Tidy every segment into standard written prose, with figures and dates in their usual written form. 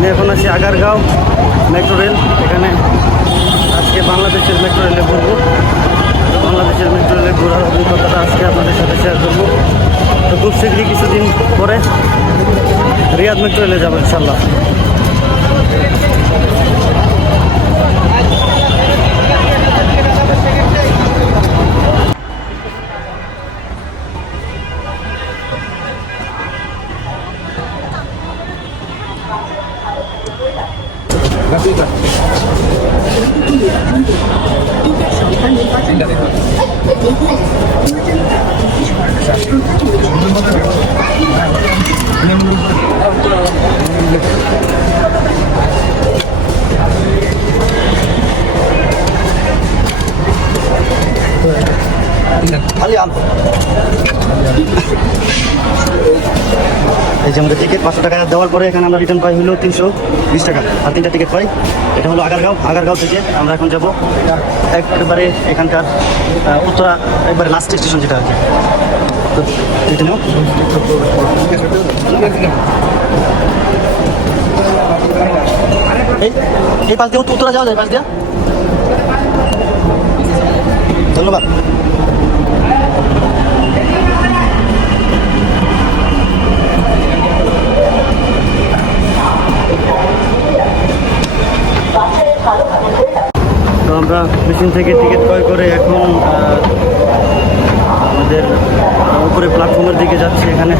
আমি এখন আছি আগারগাঁও মেট্রো রেল। এখানে আজকে বাংলাদেশের মেট্রো রেলে ঘুরবো। বাংলাদেশের মেট্রো রেলে ঘোরার অভিজ্ঞতাটা আজকে আপনাদের সাথে শেয়ার করবো। তো খুব শীঘ্রই কিছুদিন পরে রিয়াদ মেট্রো রেলে যাবো ইনশাল্লাহ। এই যে আমাদের টিকিট 500 টাকা দেওয়ার পরে এখানে আমরা রিটার্ন পাই হলো 320 টাকা, আর 3টা টিকিট পাই। এটা হলো আগারগাঁও থেকে আমরা এখন যাব একবারে এখানকার উত্তরা, একবারে লাস্ট স্টেশন যেটা আর কি। তো এটা নাও, এই পাশ দিয়ে উত্তরা যাওয়া যায়, পাশ দিয়া। ধন্যবাদ। তো আমরা মেশিন থেকে টিকিট ক্রয় করে এখন আমাদের উপরে প্ল্যাটফর্মের দিকে যাচ্ছি। এখানে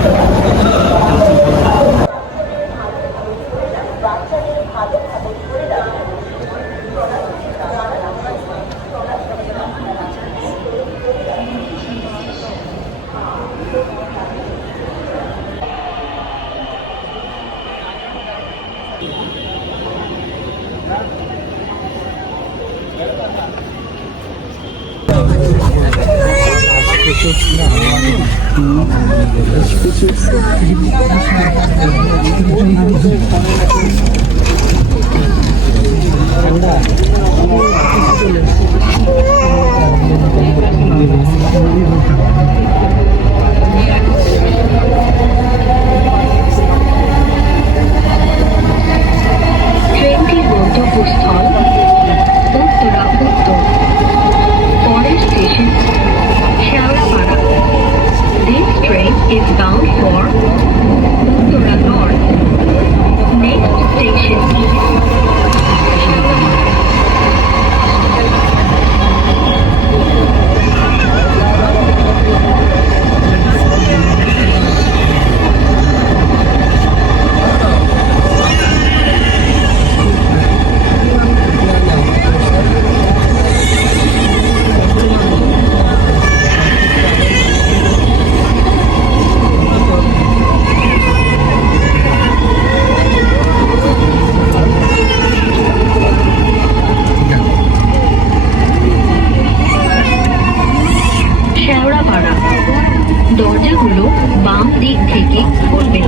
দরজাগুলো বাম দিক থেকে খুলবে।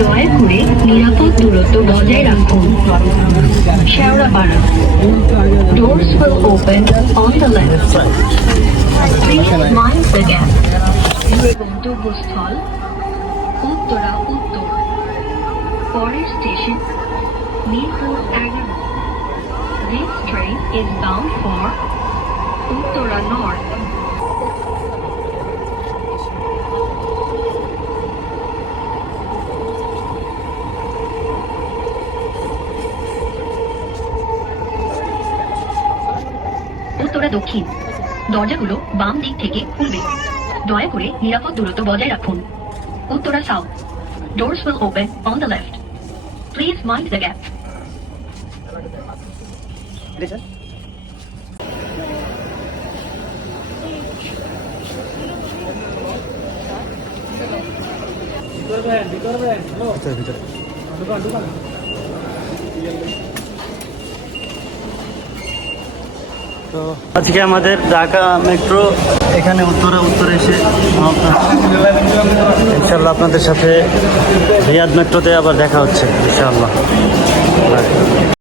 দয়া করে নিরাপদ দূরত্ব বজায় রাখুন। Shewrapara, doors will open on the left. Please mind the gap. গন্তব্যস্থল উত্তরা উত্তর, পরের station Mirpur 11। This train is bound for Uttara North. Uttara দক্ষিণ, দরজাগুলো বাম দিক থেকে খুলবে। দয়া করে নিরাপদ দূরত্ব বজায় রাখুন। Uttara south, doors will open on the left. Please mind the gap. তো আজকে আমাদের ঢাকা মেট্রো এখানে উত্তরে এসে ইনশাল্লাহ আপনাদের সাথে রিয়াদ মেট্রোতে আবার দেখা হচ্ছে ইনশাআল্লাহ।